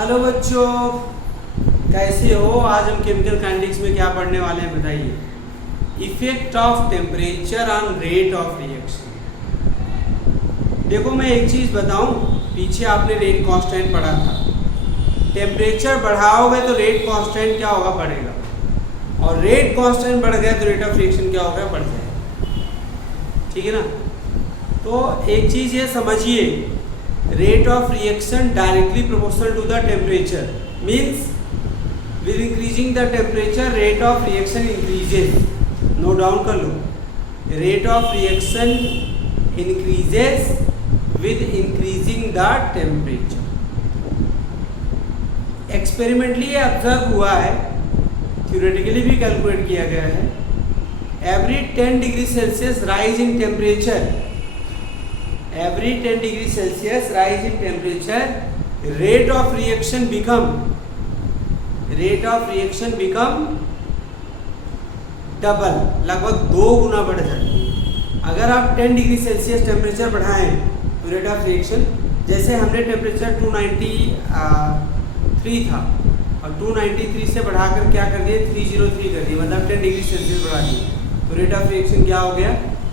Hello बच्चों, कैसे हो? आज हम केमिकल काइनेटिक्स में क्या पढ़ने वाले हैं बताइए। Effect of temperature on rate of reaction. देखो मैं एक चीज़ बताऊं, पीछे आपने रेट कांस्टेंट पढ़ा था। टेम्परेचर बढ़ाओगे तो रेट कांस्टेंट क्या होगा? बढ़ेगा। और रेट कांस्टेंट बढ़ गया तो रेट ऑफ रिएक्शन क्या होगा? बढ़ जाएगा। ठीक है ना? तो एक चीज़ ये समझिए, rate of reaction directly proportional to the temperature means with increasing the temperature rate of reaction increases. Note down कर लो, rate of reaction increases with increasing the temperature. Experimentally ये observe हुआ है, theoretically भी calculate किया गया है। Every 10 degree Celsius rise in temperature, every 10 degree Celsius rise in temperature, rate of reaction become double, लगभग 2 गुना बढ़ जाए। अगर आप 10 डिग्री सेल्सियस टेम्परेचर बढ़ाएं तो रेट ऑफ रिएक्शन, जैसे हमने टेम्परेचर 293 था और 293 से बढ़ाकर क्या कर दिए? 303 कर दिए, मतलब 10 डिग्री सेल्सियस बढ़ा दिए। तो रेट ऑफ रिएक्शन क्या हो गया?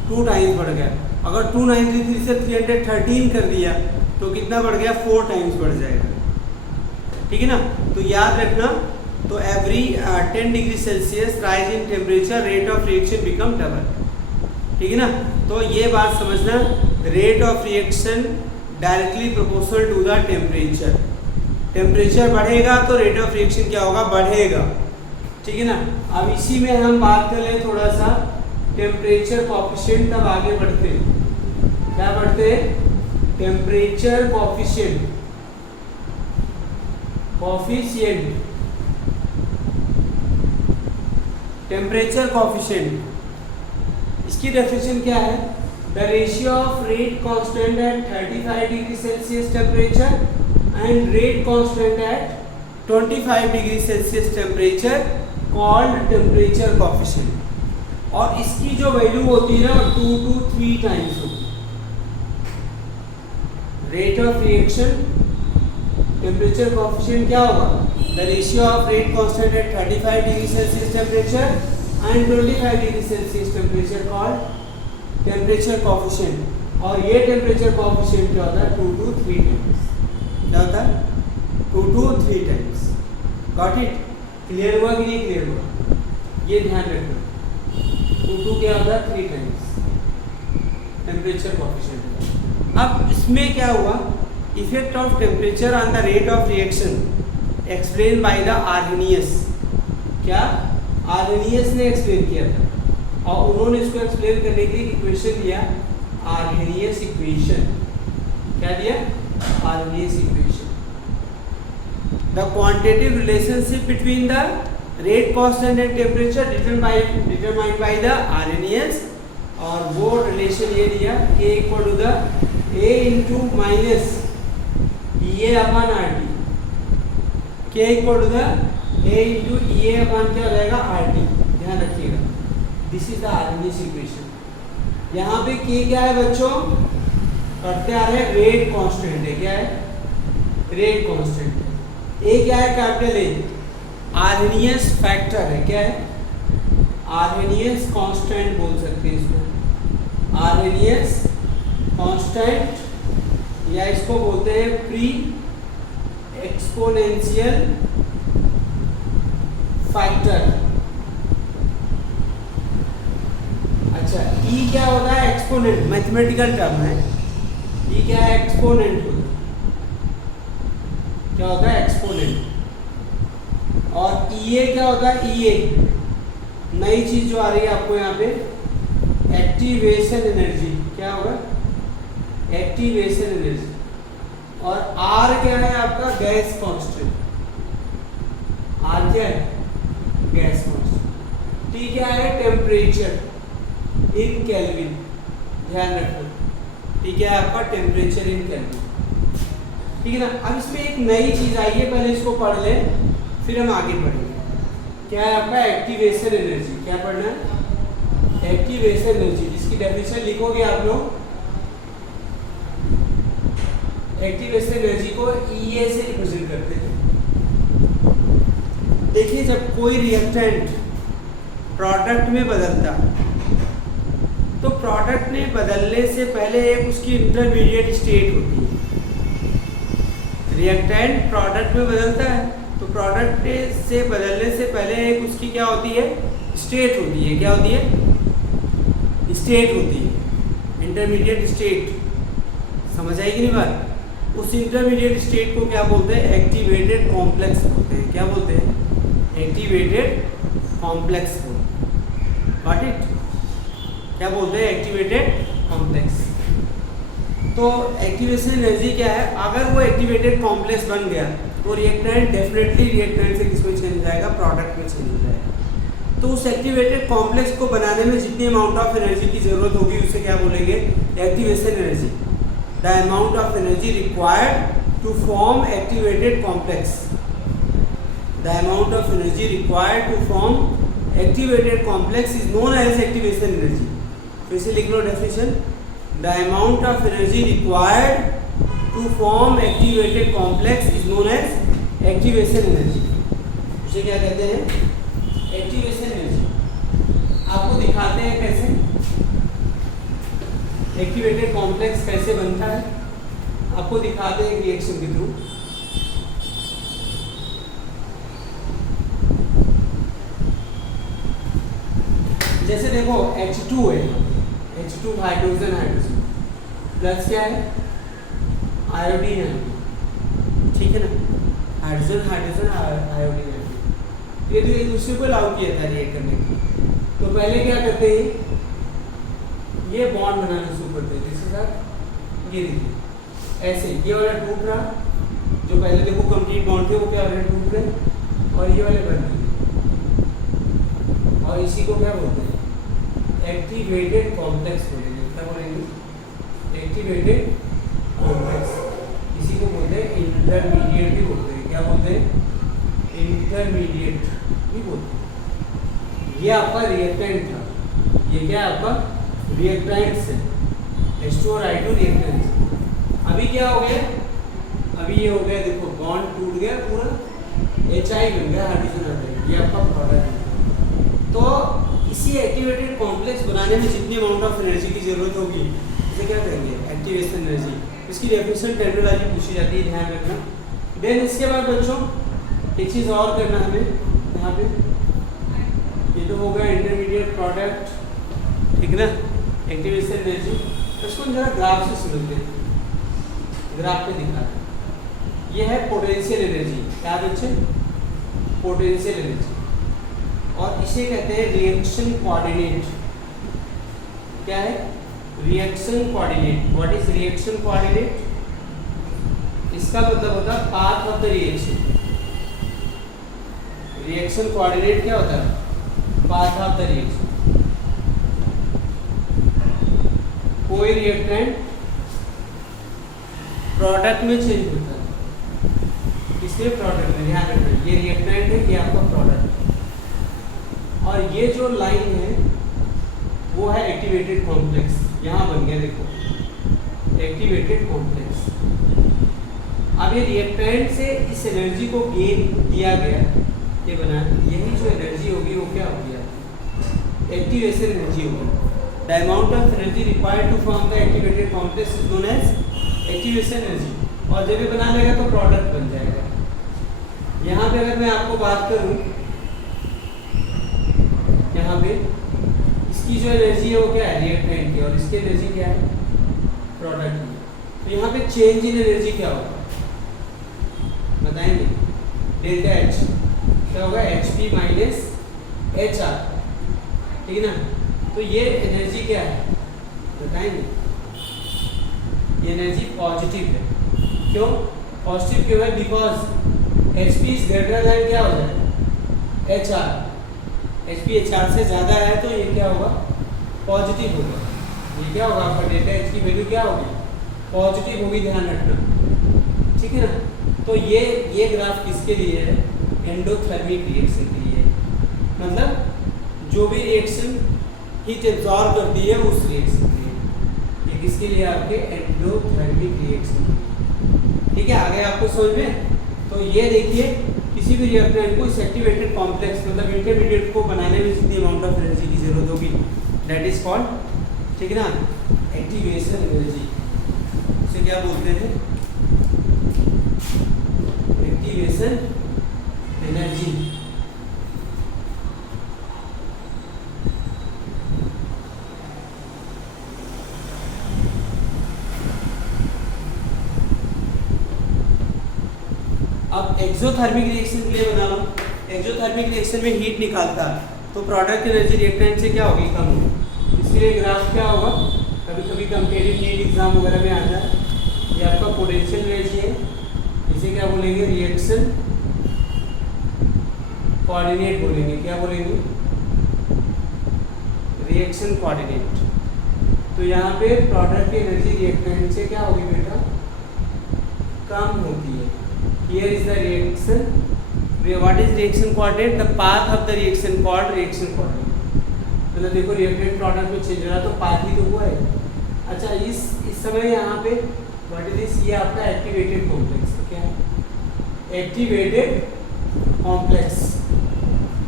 2 टाइम्स बढ़ गया। अगर 293 से 313 कर दिया तो कितना बढ़ गया? 4 टाइम्स बढ़ जाएगा। ठीक है ना? तो याद रखना, तो every 10 degree Celsius rise in temperature rate of reaction become double. ठीक है ना? तो ये बात समझना, rate of reaction directly proportional to the temperature. Temperature बढ़ेगा तो रेट ऑफ रिएक्शन क्या होगा? बढ़ेगा। ठीक है ना? अब इसी में हम बात कर लें थोड़ा सा टेम्परेचर कॉफिशिएंट। तब आगे बढ़ते हैं, क्या बढ़ते हैं? Temperature coefficient. टेम्परेचर कॉफिशिएंट, इसकी डेफिनेशन क्या है? The ratio of rate constant eight 35 degree Celsius temperature and rate constant eight 25 degree Celsius temperature called temperature coefficient. और इसकी जो वैल्यू होती है ना, 2 to 3 टाइम्स होती है। Rate of reaction temperature coefficient क्या होगा? The ratio of rate constant eight 35 degree Celsius temperature and 25 degree Celsius temperature called temperature coefficient. और ये टेम्परेचर कोएफिशिएंट क्या होता है? 2 to 3 टाइम्स। क्या होता है? 2 to 3 times. Got it? Clear हुआ कि नहीं क्लियर हुआ? ये ध्यान रखना। 2 क्या होता है? 3 टाइम्स टेम्परेचर कोएफिशिएंट। अब इसमें क्या हुआ? Effect of temperature on the rate of reaction explain by the Arrhenius. क्या आर्हेनियस ने एक्सप्लेन किया था, और उन्होंने इसको एक्सप्लेन करने के लिए इक्वेशन दिया, आर्हेनियस इक्वेशन। क्या दिया? Arrhenius equation. The quantitative relationship between the rate constant and temperature determined by the Arrhenius. और वो रिलेशन ये दिया, K equal to the A into minus EA upon RT। K equal to the A into EA upon क्या हो जाएगा? RT। ध्यान रखिएगा, this is the Arrhenius equation. यहाँ पे K क्या है बच्चों? पढ़ते आ रहे हैं, रेट कांस्टेंट है। क्या है? Rate constant. A क्या है? Capital A। आर्हेनियस फैक्टर है। क्या है? आर्हेनियस कांस्टेंट बोल सकते हैं इसको, आर्हेनियस कांस्टेंट, या इसको बोलते हैं प्री एक्सपोनेंशियल फैक्टर। अच्छा, E क्या होता है? एक्सपोनेंट, मैथमेटिकल टर्म है। E क्या है? एक्सपोनेंट होता है। क्या होता है? एक्सपोनेंट। और EA क्या होता है? EA नई चीज जो आ रही है आपको यहाँ पे, एक्टिवेशन एनर्जी। क्या होगा? Activation energy. और R क्या है आपका? Gas constant. R क्या है? Gas constant. T क्या है? Temperature in kelvin. ध्यान रखना, T क्या है आपका? Temperature in kelvin. ठीक है ना? अब इसमें एक नई चीज आई है, पहले इसको पढ़ लें फिर हम आगे बढ़ेंगे। क्या है आपका? Activation energy. क्या पढ़ना है? एक्टिवेशन एनर्जी, जिसकी डेफिनेशन लिखोगे आप लोग, एक्टिवेशन एनर्जी को EA से रिप्रेजेंट करते हैं। देखिए जब कोई रिएक्टेंट प्रोडक्ट में बदलता तो प्रोडक्ट में बदलने से पहले एक उसकी इंटरमीडिएट स्टेट होती है। रिएक्टेंट प्रोडक्ट में बदलता है तो प्रोडक्ट से बदलने से पहले एक उसकी क्या होती है, स्टेट होती है। क्या होती है? स्टेट होती है, इंटरमीडिएट स्टेट। समझ आएगी नहीं बात? उस इंटरमीडिएट स्टेट को क्या बोलते हैं? एक्टिवेटेड कॉम्प्लेक्स बोलते हैं। क्या बोलते हैं? Activated complex got it? क्या बोलते हैं? Activated complex. तो एक्टिवेशन एनर्जी क्या है? अगर वो एक्टिवेटेड कॉम्प्लेक्स बन गया तो रिएक्टेंट डेफिनेटली रिएक्टेंट से किसमें चेंज हो जाएगा? प्रोडक्ट में चेंज हो जाएगा। तो उस एक्टिवेटेड कॉम्प्लेक्स को बनाने में जितनी अमाउंट ऑफ एनर्जी की जरूरत होगी उसे क्या बोलेंगे? Activation energy. The amount of energy required to form activated complex. The amount of energy required to form activated complex is known as activation energy. फिर से लिख लो definition. The amount of energy required to form activated complex is known as activation energy. उसे क्या कहते हैं? Activation energy. आपको दिखाते हैं कैसे एक्टिवेटेड कॉम्प्लेक्स कैसे बनता है। आपको दिखाते हैं रिएक्शन के थ्रू। जैसे देखो H2 है, H2 हाइड्रोजन हाइड्रोजन प्लस क्या है? आयोडीन है, ठीक है ना? हाइड्रोजन हाइड्रोजन आयोडीन है। ये तो एक दूसरे को अलाउ किया था रिएक्ट करने के। तो पहले क्या करते हैं? ये बॉन्ड बनाना शुरू करते हैं। जिसके साथ ये देखिए ऐसे ये वाला टूट रहा, जो पहले देखो कंप्लीट बॉन्ड थे वो क्या वाले टूट रहे और ये वाले बन गए। और इसी को क्या बोलते हैं? एक्टिवेटेड कॉम्प्लेक्स बोलेंगे। क्या बोलेंगे? Activated complex. इसी को बोलते हैं इंटरमीडिएट भी बोलते हैं। क्या बोलते हैं? इंटरमीडिएट भी बोलते हैं। ये आपका रिएक्टेंट था। ये क्या है आपका? रिएक्टेंट्स है। H2 और I2 रिएक्टेंट्स। अभी क्या हो गया? अभी ये हो गया, देखो बॉन्ड टूट गया पूरा, HI बन गया, हाइड्रोजन आयोडाइड। ये आपका प्रोडक्ट है। तो इसी एक्टिवेटेड कॉम्प्लेक्स बनाने में जितनी अमाउंट ऑफ एनर्जी की जरूरत होगी उसे क्या कहेंगे? Activation energy. इसकी डेफिनेशन टर्मिनोलॉजी पूछी जाती है, ध्यान रखना। देन इसके बाद बच्चों एक चीज़ और करना हमें यहाँ पे। ये तो हो गया इंटरमीडिएट प्रोडक्ट, ठीक ना? Activation energy. इसको जरा ग्राफ से समझते हैं। ग्राफ पे दिखाते हैं। ये है पोटेंशियल एनर्जी। क्या बच्चे? Potential energy. और इसे कहते हैं रिएक्शन कोऑर्डिनेट। क्या है? Reaction coordinate. What is reaction coordinate? इसका मतलब होता है path of the reaction. Reaction coordinate क्या होता है? Path of the reaction. कोई रिएक्टेंट प्रोडक्ट में चेंज होता है। किसके? प्रोडक्ट में। ध्यान रखना, ये रिएक्टेंट है, ये आपका प्रोडक्ट है। और ये जो लाइन है वो है एक्टिवेटेड कॉम्प्लेक्स। यहाँ बन गया देखो एक्टिवेटेड कॉम्प्लेक्स। अब ये रिएक्टेंट से इस एनर्जी को गेन दिया गया, ये बना, यही जो एनर्जी होगी वो क्या होगी? एक्टिवेशन एनर्जी होगी। The amount of energy required to form the activated complex is known as activation energy. और जब ये बना लेगा तो प्रोडक्ट बन जाएगा। यहाँ पे अगर मैं आपको बात करूँ, यहाँ पे इसकी जो एनर्जी है वो क्या है? रिएक्टेंट की। और इसकी एनर्जी क्या है? प्रोडक्ट की। तो यहाँ पे चेंज इन एनर्जी क्या होगा बताएंगे? डेल्टा H क्या होगा? HP माइनस HR, ठीक है ना? तो ये एनर्जी क्या है बताएंगे? ये एनर्जी पॉजिटिव है। क्यों पॉजिटिव क्यों है? Because HP is greater than क्या हो जाएगा? HR। HP HR से ज़्यादा है तो ये क्या होगा? पॉजिटिव होगा। ये क्या होगा? आपका डेल्टा H की वैल्यू क्या होगी? पॉजिटिव होगी। ध्यान रखना, ठीक है ना? तो ये ग्राफ किसके लिए है? एंडोथर्मिक रिएक्शन के लिए। मतलब जो भी रिएक्शन हीट एब्जॉर्ब करती है उस रिएक्शन के लिए। ये किसके लिए? आपके एंडोथर्मिक रिएक्शन। ठीक है, आ गया आपको समझ में? तो ये देखिए किसी भी रिएक्टेंट को इस एक्टिवेटेड कॉम्प्लेक्स मतलब इंटरमीडिएट को बनाने में जितनी अमाउंट ऑफ एनर्जी की जरूरत होगी दैट इज कॉल्ड, ठीक है ना, एक्टिवेशन एनर्जी। इसे क्या बोलते हैं? Activation energy. अब एक्सोथर्मिक रिएक्शन के लिए बना लो। एक्सोथर्मिक रिएक्शन में हीट निकालता तो प्रोडक्ट एनर्जी रिएक्टेंट से क्या होगी? कम होगी। इसके लिए ग्राफ क्या होगा? कभी कभी कंपेरिटिव नीट एग्जाम वगैरह में आता है। ये आपका पोटेंशियल एनर्जी है, इसे क्या बोलेंगे? रिएक्शन कोऑर्डिनेट बोलेंगे। क्या बोलेंगे? Reaction coordinate. तो यहाँ पे प्रोडक्ट की एनर्जी रिएक्टेंट से क्या होगी बेटा? कम होती है। Here is the reaction. What is reaction coordinate? The path of the reaction called reaction coordinate. मतलब देखो रिएक्टेंट प्रोडक्ट में चेंज हो रहा तो पाथ ही तो हुआ है। अच्छा इस समय यहाँ पे व्हाट इज दिस? ये आपका एक्टिवेटेड कॉम्प्लेक्स है। क्या है? एक्टिवेटेड कॉम्प्लेक्स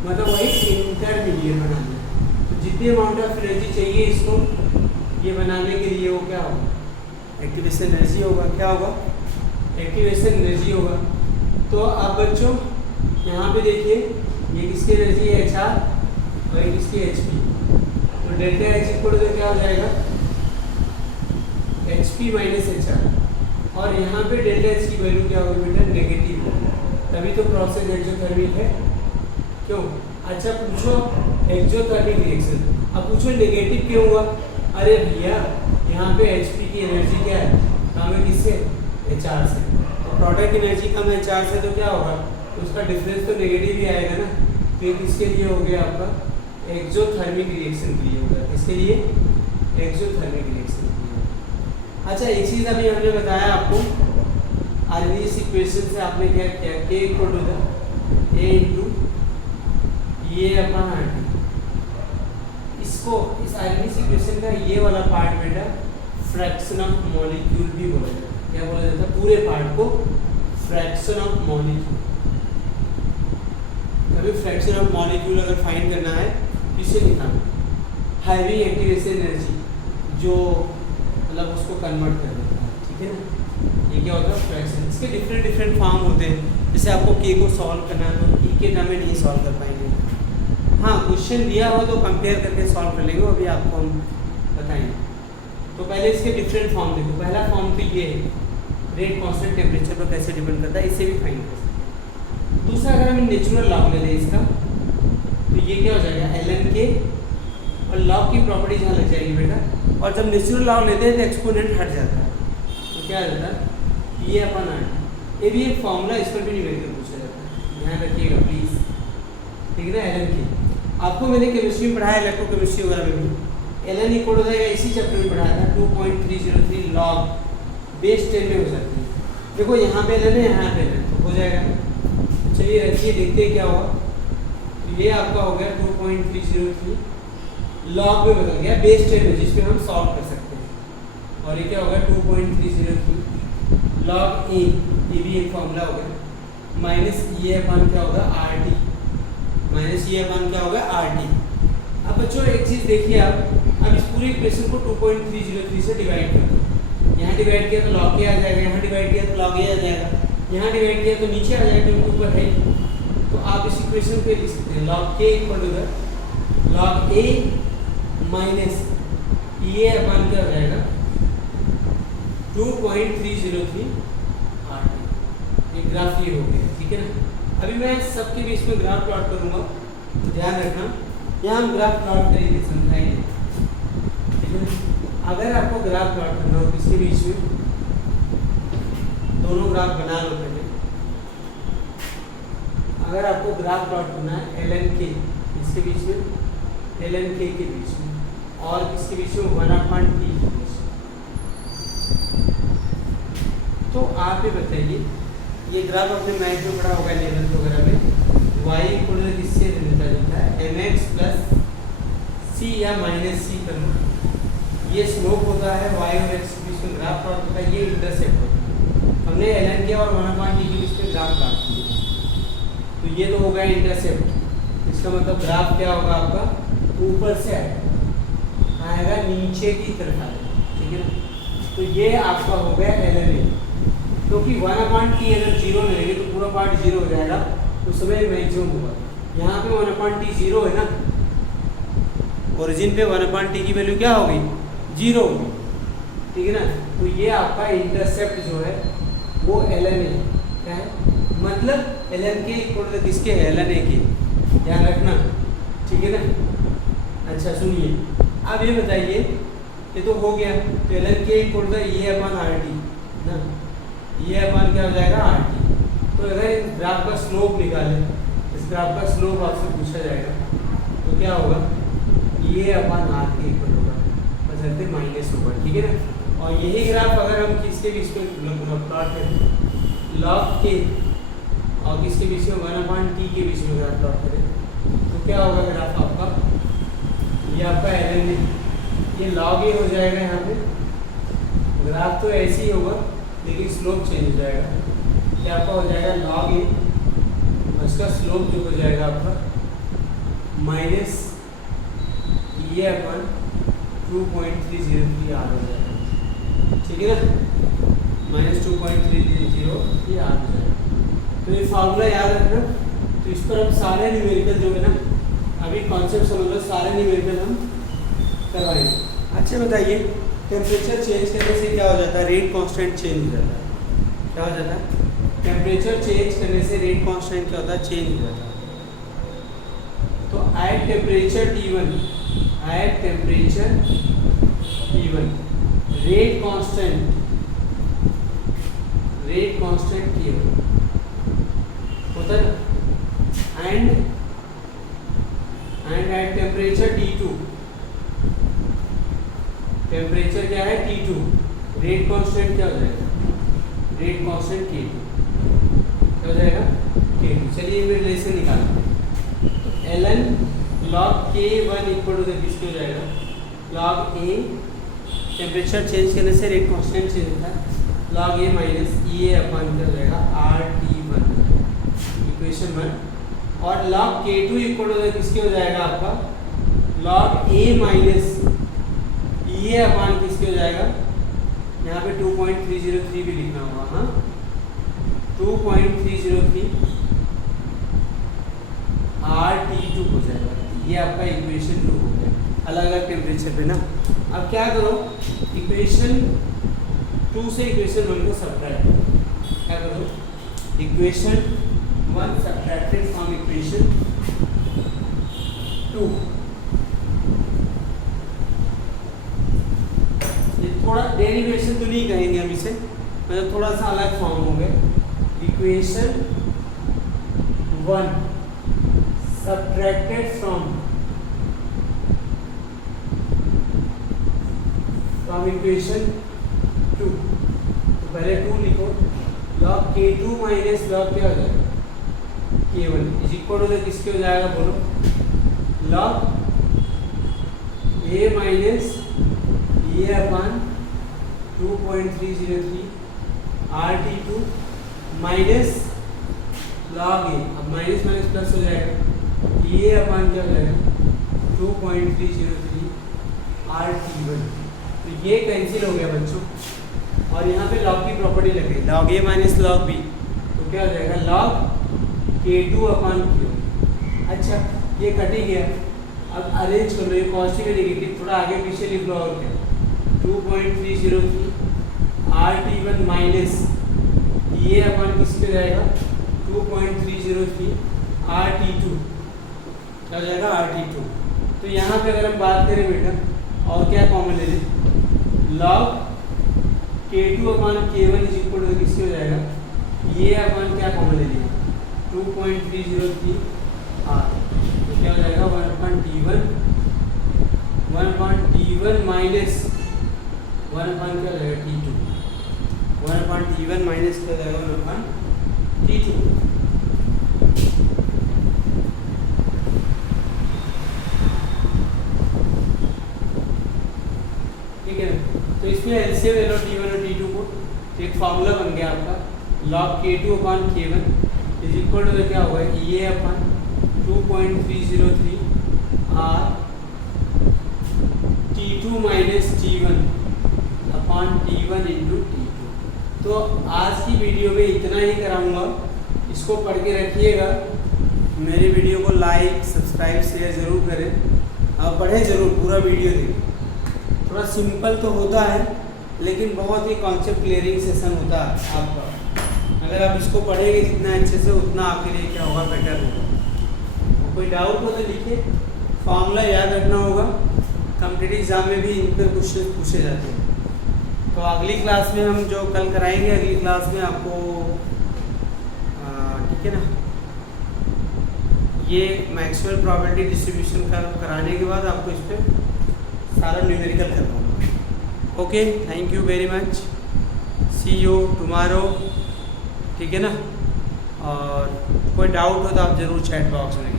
मतलब वही इंटरमीडिएट बनाना है। तो जितनी अमाउंट ऑफ एनर्जी चाहिए इसको ये बनाने के लिए वो क्या होगा? एक्टिवेशन एनर्जी होगा। क्या होगा? एक्टिवेशन एनर्जी होगा। तो अब बच्चों यहाँ पे देखिए ये किसकी एनर्जी है? HR और ये किसकी? HP। तो डेल्टा H इक्वल टू क्या हो जाएगा? HP minus HR। और यहाँ पे डेल्टा H की वैल्यू क्या होगी बेटा? नेगेटिव। तभी तो प्रोसेस एक्सोथर्मिक है। क्यों? अच्छा पूछो एक्सोथर्मिक रिएक्शन। अब पूछो नेगेटिव क्यों हुआ? अरे भैया यहाँ पे HP की एनर्जी क्या है? कम है किससे? HR से। तो प्रोडक्ट एनर्जी कम है HR से तो क्या होगा? तो उसका डिफरेंस तो नेगेटिव ही आएगा ना। तो ये किसके लिए हो गया? आपका एक्सोथर्मिक रिएक्शन के लिए होगा। किसके लिए? एक्सोथर्मिक रिएक्शन के लिए। अच्छा एक चीज़ अभी हमने बताया आपको आरएनएस इक्वेशन से आपने क्या किया? K equal to the A into ये अपॉन RT। इसको इस आरएनएस इक्वेशन का ये वाला पार्ट बेटा फ्रैक्शन ऑफ मॉलिक्यूल भी बोला जाता है। क्या बोला जाता है? पूरे पार्ट को फ्रैक्शन ऑफ मॉलिक्यूल। कभी फ्रैक्शन ऑफ मॉलिक्यूल अगर फाइंड करना है किससे निकालना? हैविंग एक्टिवेशन एनर्जी जो मतलब उसको कन्वर्ट कर देता है। ठीक है ना? ये क्या होता है? फ्रैक्शन। इसके डिफरेंट डिफरेंट फॉर्म होते हैं। जैसे आपको के को सॉल्व करना है तो ई के नाम में नहीं सॉल्व कर पाएंगे। हाँ क्वेश्चन दिया हो तो कंपेयर करके सॉल्व कर लेंगे, अभी आपको हम बताएंगे। तो पहले इसके डिफरेंट फॉर्म देखो। पहला फॉर्म तो ये है रेट कांस्टेंट टेम्परेचर पर कैसे डिपेंड करता है, इससे भी फाइंड कर सकते हैं। दूसरा अगर हम नेचुरल लॉग ले लें इसका तो ये क्या हो जाएगा? ln के और लॉग की प्रॉपर्टी जहाँ लग जाएगी बेटा। और जब नेचुरल लॉग लेते हैं तो एक्सपोनेंट हट जाता है तो क्या आ जाता है? ये अपन आर। ये भी एक फॉर्मूला, इस पर भी न्यूमेरिकल पूछा जाता है, ध्यान रखिएगा प्लीज। ठीक है ना? ln के आपको मैंने केमिस्ट्री में पढ़ाया, इलेक्ट्रोकेमिस्ट्री वगैरह में भी ln इक्वल हो जाएगा। इसी चैप्टर में पढ़ाया था 2.303 लॉग बेस 10 में हो जाती है। देखो यहाँ पे ln है, यहाँ पे ln तो हो जाएगा। चलिए रखिए देखते हैं क्या हुआ। तो ये आपका हो गया 2.303 लॉग में बदल गया बेस 10 में, जिसमें हम सॉल्व कर सकते हैं। और ये क्या होगा? 2.303 लॉग ए, ये भी एक फॉर्मूला हो गया, माइनस ये अपन क्या होगा? RT, माइनस ये अपन क्या होगा? RT। अब बच्चों एक चीज़ देखिए आप, अब इस पूरी इक्वेशन को 2.303 से डिवाइड कर दो। यहाँ डिवाइड किया तो लॉग के आ जाएगा, यहाँ डिवाइड किया तो लॉग ए आ जाएगा, यहाँ डिवाइड किया तो नीचे आ जाएगा क्योंकि ऊपर है। तो आप इस इक्वेशन को लिख सकते हैं log K equal to log A minus ये अपन क्या हो जाएगा? 2.303 RT। ये ग्राफ ये हो गया। ठीक है ना? अभी मैं सबके बीच में ग्राफ प्लॉट करूँगा, ध्यान रखना। यहाँ हम ग्राफ प्लॉट करेंगे, समझाएंगे। ठीक है? अगर आपको ग्राफ प्लॉट करना हो किसके बीच में, दोनों ग्राफ बना लो पहले। अगर आपको ग्राफ प्लॉट करना है ln के इसके बीच में, ln के बीच में और किसके बीच में? 1/t के बीच में। तो आप ये बताइए, ये ग्राफ आपने मैथ में पढ़ा होगा 11th वगैरह में। y इक्वल टू किससे मिलता जुलता है? mx प्लस c या माइनस c करना। ये स्लोप होता है y और x के बीच में ग्राफ प्लॉट होता है, ये इंटरसेप्ट होता है। हमने ln के और 1/t के बीच में ग्राफ प्राप्त किया। तो ये तो हो गया इंटरसेप्ट। इसका मतलब ग्राफ क्या होगा आपका, ऊपर से आएगा नीचे की तरफ आएगा, ठीक है ना। तो ये आपका हो गया ln a, क्योंकि 1/t अगर जीरो में लेंगे तो पूरा पार्ट जीरो हो जाएगा, उस समय मैक्सिमम होगा। यहाँ पे 1/t जीरो है ना, ओरिजिन पे 1/t की वैल्यू क्या होगी, जीरो होगी, ठीक है ना। तो ये आपका इंटरसेप्ट जो है वो ln a क्या है, मतलब ln के इक्वल टू किसके, ln a के, ध्यान रखना, ठीक है ना। अच्छा सुनिए, अब ये बताइए, ये तो हो गया, तो ln के इक्वल टू a/rt ना, ये अपन क्या हो जाएगा rt। तो अगर इस ग्राफ का स्लोप निकालें, इस ग्राफ का स्लोप आपसे पूछा जाएगा, तो क्या होगा, a/r के इक्वल होगा, बशर्ते माइनस होगा, ठीक है ना। और यही ग्राफ अगर हम किसके बीच में प्लॉट करें, लॉग के और किसके बीच में 1/t के बीच में ग्राफ प्लॉट करें, तो क्या होगा ग्राफ आपका, ये आपका ln है, ये log a हो जाएगा। यहाँ पे ग्राफ तो ऐसे ही होगा लेकिन स्लोप चेंज हो जाएगा, क्या आपका हो जाएगा log a, उसका स्लोप जो हो जाएगा आपका माइनस a/2.303r हो जाएगा, ठीक है ना, -2.303r हो जाएगा। तो ये फार्मूला याद रखना। तो इस पर हम सारे न्यूमेरिकल जो है ना, अभी कॉन्सेप्ट समझ लो, सारे न्यूमेरिकल हम करवाएंगे। अच्छा बताइए, टेम्परेचर चेंज करने से क्या हो जाता है, रेट कांस्टेंट चेंज हो जाता है, क्या हो जाता है, टेम्परेचर चेंज करने से रेट कांस्टेंट क्या होता है, चेंज हो जाता है। तो at temperature T1, at temperature T1 rate constant K1 होता है ना, and at temperature T2, temperature क्या है T2, रेट कांस्टेंट क्या हो जाएगा, रेट कांस्टेंट K2 क्या हो जाएगा, K2। चलिए ये रिलेशन निकालते हैं। तो ln log K1 equal to किसके हो जाएगा, log A, टेम्परेचर चेंज करने से रेट कांस्टेंट चेंज होता है, log A माइनस E/अपन क्या हो जाएगा RT1, इक्वेशन 1। और log K2 इक्वल टू किसके हो जाएगा आपका, log A माइनस E/अपन किसके हो जाएगा, यहाँ पे 2.303 भी लिखना होगा, हाँ 2.303 RT2 हो जाएगा। ये आपका इक्वेशन 2 हो गया, अलग अलग टेम्परेचर पे ना। अब क्या करो, इक्वेशन 2 से इक्वेशन 1 को सब्ट्रैक्ट करो, क्या करो, इक्वेशन 1 सब्ट्रैक्टेड फ्रॉम इक्वेशन 2। ये थोड़ा डेरिवेशन तो नहीं कहेंगे हम इसे, मतलब थोड़ा सा अलग फॉर्म हो गया। Equation 1 subtracted from equation 2। तो पहले 2 लिखो, log K2 माइनस log क्या हो जाएगा, K1 इज इक्वल टू किसके हो जाएगा, बोलो, log A minus E/2.303 RT2 minus log A, अब माइनस माइनस प्लस हो जाएगा, E/क्या हो जाएगा 2.303 RT1। तो ये कैंसिल हो गया बच्चों, और यहाँ पे log की प्रॉपर्टी लग गई, log A minus log B, तो क्या हो जाएगा log K2/Q। अच्छा ये कट ही गया, अब अरेंज कर लो, ये पॉजिटिव नेगेटिव थोड़ा आगे पीछे लिख लो, और क्या 2.303 RT1 माइनस E/अपन किसके जाएगा 2.303 RT2 क्या हो जाएगा RT2। तो यहाँ पे अगर हम बात करें बेटा, और क्या कॉमन ले लें, log K2/K1 is equal to किसके हो जाएगा, E/अपन क्या कॉमन ले लिया 2.303 R, तो क्या हो जाएगा 1/T1 माइनस 1/क्या हो जाएगा T2, 1/T1 माइनस क्या हो जाएगा 1/T2। ठीक है, तो इसमें एलसीएम ले लो T1 और T2 को, तो एक फार्मूला बन गया आपका log K2 upon K1 is equal to क्या होगा EA upon 2.303 R T2 minus T1 upon T1 into T2। तो आज की वीडियो में इतना ही कराऊंगा, इसको पढ़ के रखिएगा। मेरी वीडियो को लाइक सब्सक्राइब शेयर ज़रूर करें और पढ़ें ज़रूर, पूरा वीडियो देखें। थोड़ा सिंपल तो होता है लेकिन बहुत ही कॉन्सेप्ट क्लियरिंग सेशन होता है आपका। अगर आप इसको पढ़ेंगे जितना अच्छे से उतना आपके लिए क्या होगा, बेटर होगा। कोई डाउट हो तो लिखिए। फॉर्मूला याद रखना होगा, कॉम्पिटिटिव एग्जाम में भी इन पर क्वेश्चन पूछे जाते हैं। तो अगली क्लास में हम जो कल कराएंगे, अगली क्लास में आपको ठीक है ना, ये मैक्सवेल प्रोबेबिलिटी डिस्ट्रीब्यूशन का कराने के बाद आपको इस पर सारा न्यूमेरिकल करवाऊंगा। Okay, thank you very much, see you tomorrow, ठीक है ना। और कोई डाउट हो तो आप ज़रूर चैट बॉक्स में